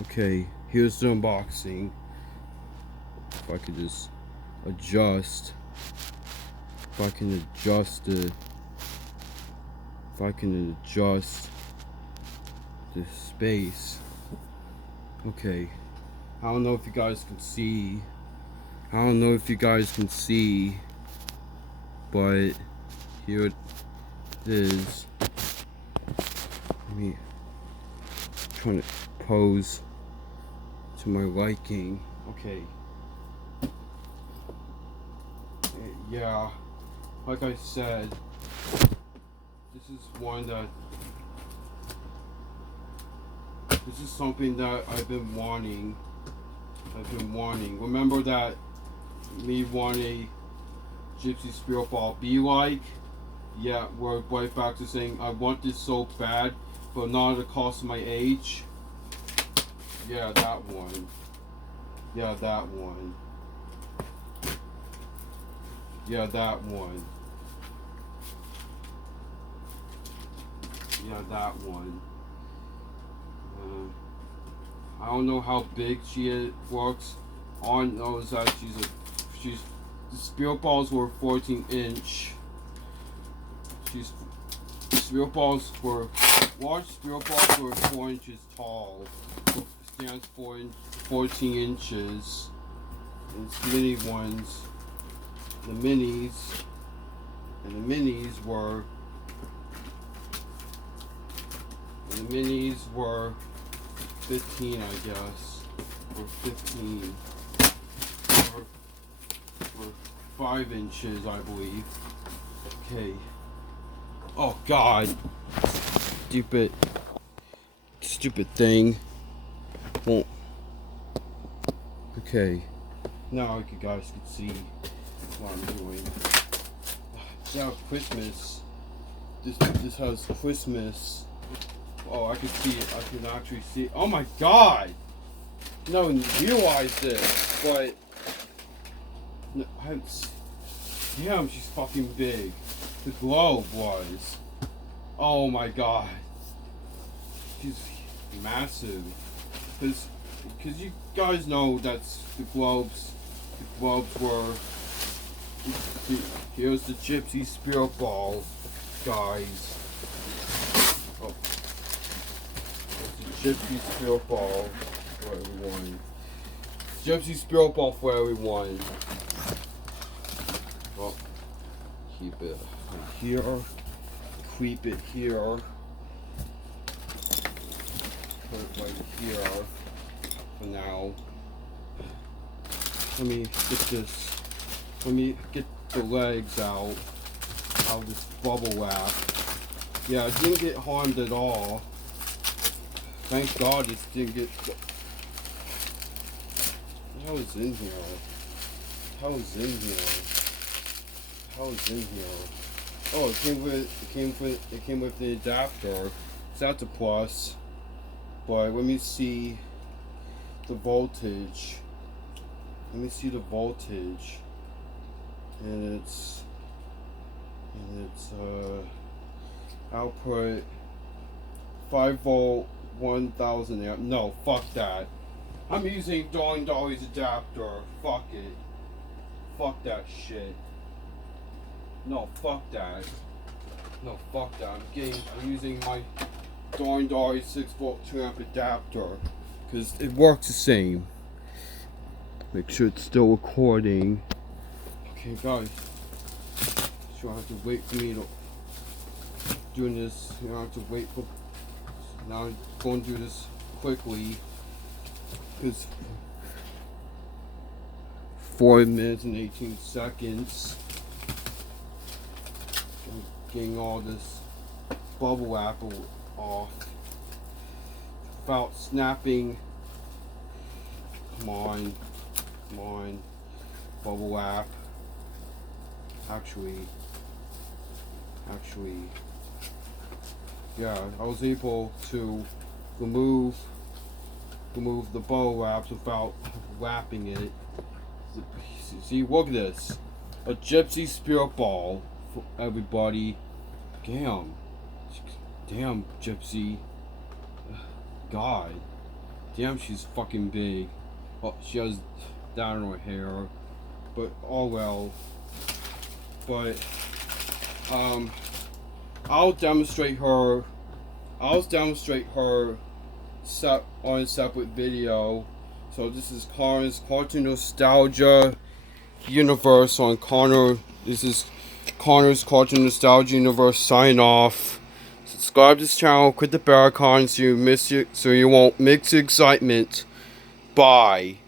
Okay, here's the unboxing. If I could just adjust. If I can adjust it. If I can adjust the space. Okay. I don't know if you guys can see. I don't know if you guys can see. But here it is. Let me trying to pose to my liking. Okay. Yeah, like I said, this is something that I've been wanting. Remember that me wanting Gypsy Spirit Ball be like? Yeah, we're right back to saying I want this so bad, but not at the cost of my age. Yeah, that one. Yeah, that one. Yeah, that one. Yeah, that one. I don't know how big she works. All I know is that the spirit balls were 14-inch. Spirit balls were large. Spirit balls were 4 inches tall. Stands 14 inches. And it's mini ones. The minis were 15, I guess, or 15, or 5 inches, I believe. Okay. Oh God, stupid thing. Won't. Okay. Now you guys can see what I'm doing. Yeah, Christmas. This has Christmas. Oh, I can see it. I can actually see it. Oh my God! No one realized this, but no, damn, she's fucking big. The globe was. Oh my God. She's massive. Cause you guys know that's the globes. The globes were. Here's the Gypsy Spirit Ball, guys. Oh. Here's the Gypsy Spirit Ball for everyone. Gypsy Spirit Ball for everyone. Oh. Keep it here. Keep it here. Put it right here for now. Let me get this. Let me get the legs out of this bubble wrap. Yeah, it didn't get harmed at all. Thank God it didn't get. How is in here? How is in here? How is in here? Oh, it came with the adapter. So that's a plus. But let me see the voltage. Let me see the voltage. And it's output 5 volt 1000 amp. No, fuck that. I'm using Darling Dolly's adapter. Fuck it. Fuck that shit. No, fuck that. No, fuck that. I'm using my Darling Dolly 6 volt 2 amp adapter because it works the same. Make sure it's still recording. Okay, guys. You don't have to wait for me to doing this. You don't have to wait for. Now I'm going to do this quickly because 4 minutes and 18 seconds. I'm getting all this bubble apple off without snapping. Come on, bubble wrap. Actually, yeah, I was able to remove the bubble wraps without wrapping it. See, look at this. A Gypsy Spirit Ball for everybody. Damn, Gypsy. God. Damn, she's fucking big. Oh, she has that in her hair. But, oh well. But, I'll demonstrate her on a separate video. So this is Connor's Cartoon Nostalgia Universe on Connor. This is Connor's Cartoon Nostalgia Universe sign off. Subscribe to this channel, click the bell icon so you won't miss the excitement. Bye.